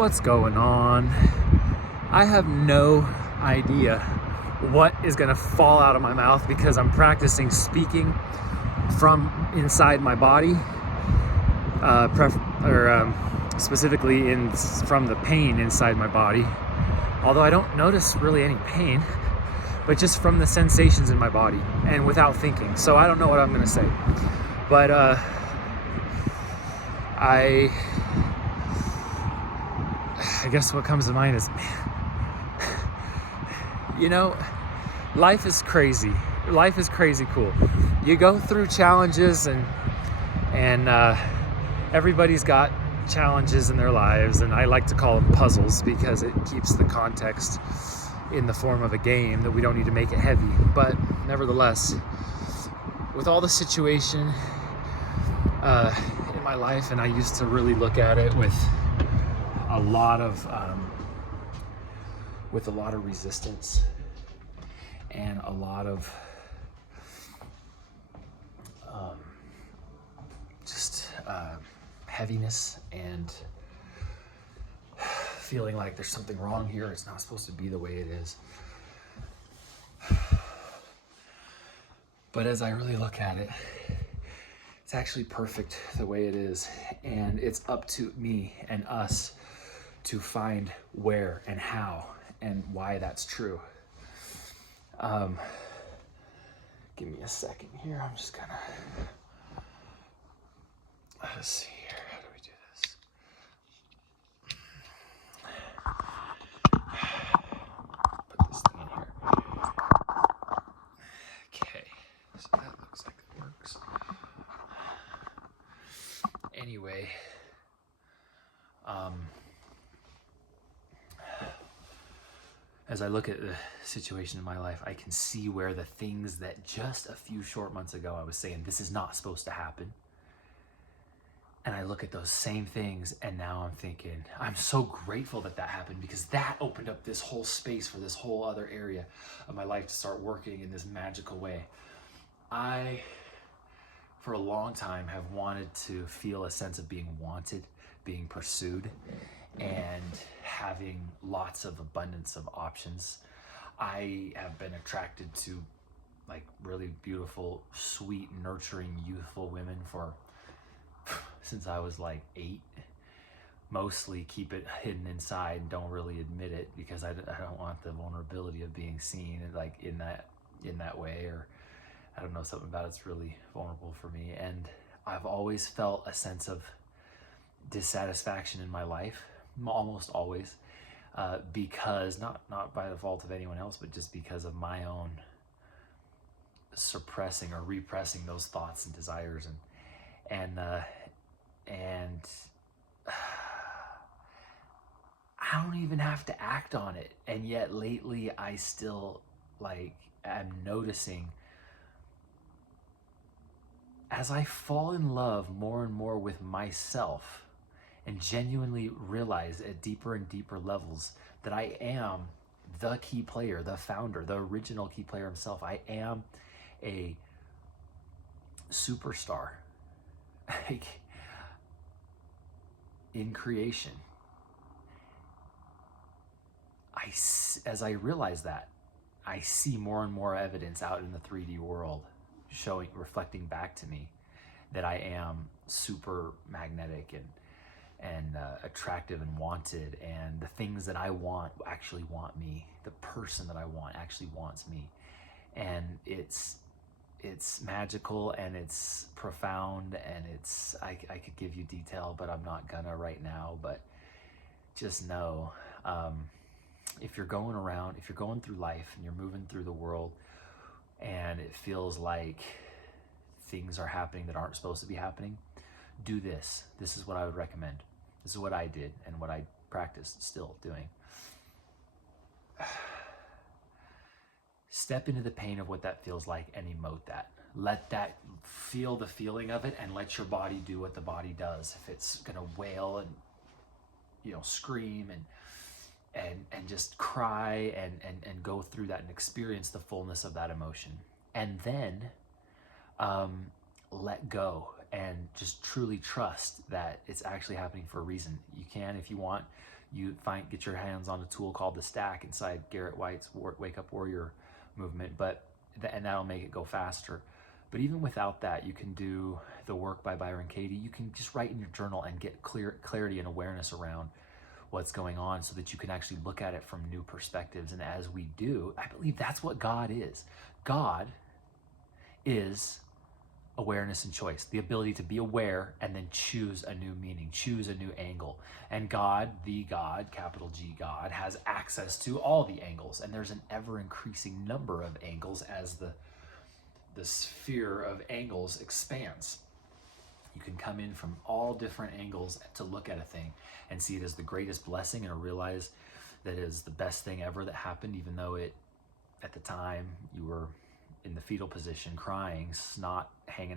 What's going on? I have no idea what is gonna fall out of my mouth because I'm practicing speaking from inside my body, specifically from the pain inside my body. Although I don't notice really any pain, but just from the sensations in my body and without thinking. So I don't know what I'm gonna say, but I guess what comes to mind is, life is crazy. Life is crazy cool. You go through challenges and everybody's got challenges in their lives, and I like to call them puzzles because it keeps the context in the form of a game that we don't need to make it heavy. But nevertheless, with all the situation in my life, and I used to really look at it with a lot of resistance and a lot of heaviness and feeling like there's something wrong here. It's not supposed to be the way it is. But as I really look at it, it's actually perfect the way it is, and it's up to me and us to find where and how and why that's true. Give me a second here. I'm just gonna, let's see here. How do we do this? Put this thing in here. Okay, so that looks like it works. Anyway, as I look at the situation in my life, I can see where the things that just a few short months ago I was saying, this is not supposed to happen. And I look at those same things, and now I'm thinking, I'm so grateful that happened, because that opened up this whole space for this whole other area of my life to start working in this magical way. I, for a long time, have wanted to feel a sense of being wanted, being pursued, and having lots of abundance of options. I have been attracted to like really beautiful, sweet, nurturing, youthful women since I was like 8. Mostly keep it hidden inside and don't really admit it because I don't want the vulnerability of being seen like in that way, or I don't know, something about it's really vulnerable for me. And I've always felt a sense of dissatisfaction in my life, almost always, because not by the fault of anyone else, but just because of my own suppressing or repressing those thoughts and desires, and I don't even have to act on it. And yet lately I still am noticing, as I fall in love more and more with myself and genuinely realize at deeper and deeper levels that I am the key player, the founder, the original key player himself. I am a superstar in creation. As I realize that, I see more and more evidence out in the 3D world reflecting back to me that I am super magnetic and attractive and wanted, and the things that I want actually want me. The person that I want actually wants me, and it's magical and it's profound, and I could give you detail, but I'm not gonna right now. But just know, if you're going through life and you're moving through the world and it feels like things are happening that aren't supposed to be happening, do this. This is what I would recommend. This is what I did and what I practiced still doing. Step into the pain of what that feels like and emote that. Feel the feeling of it, and let your body do what the body does. If it's gonna wail and scream and just cry and go through that and experience the fullness of that emotion, and then let go and just truly trust that it's actually happening for a reason. You can, if you want, get your hands on a tool called the stack inside Garrett White's Wake Up Warrior movement, and that'll make it go faster. But even without that, you can do the work by Byron Katie. You can just write in your journal and get clarity and awareness around what's going on, so that you can actually look at it from new perspectives. And as we do, I believe that's what God is. God is awareness and choice, the ability to be aware and then choose a new meaning, choose a new angle. And God, the God, capital G God, has access to all the angles, and there's an ever increasing number of angles as the sphere of angles expands. You can come in from all different angles to look at a thing and see it as the greatest blessing, and realize that it is the best thing ever that happened, even though at the time you were in the fetal position, crying, snot hanging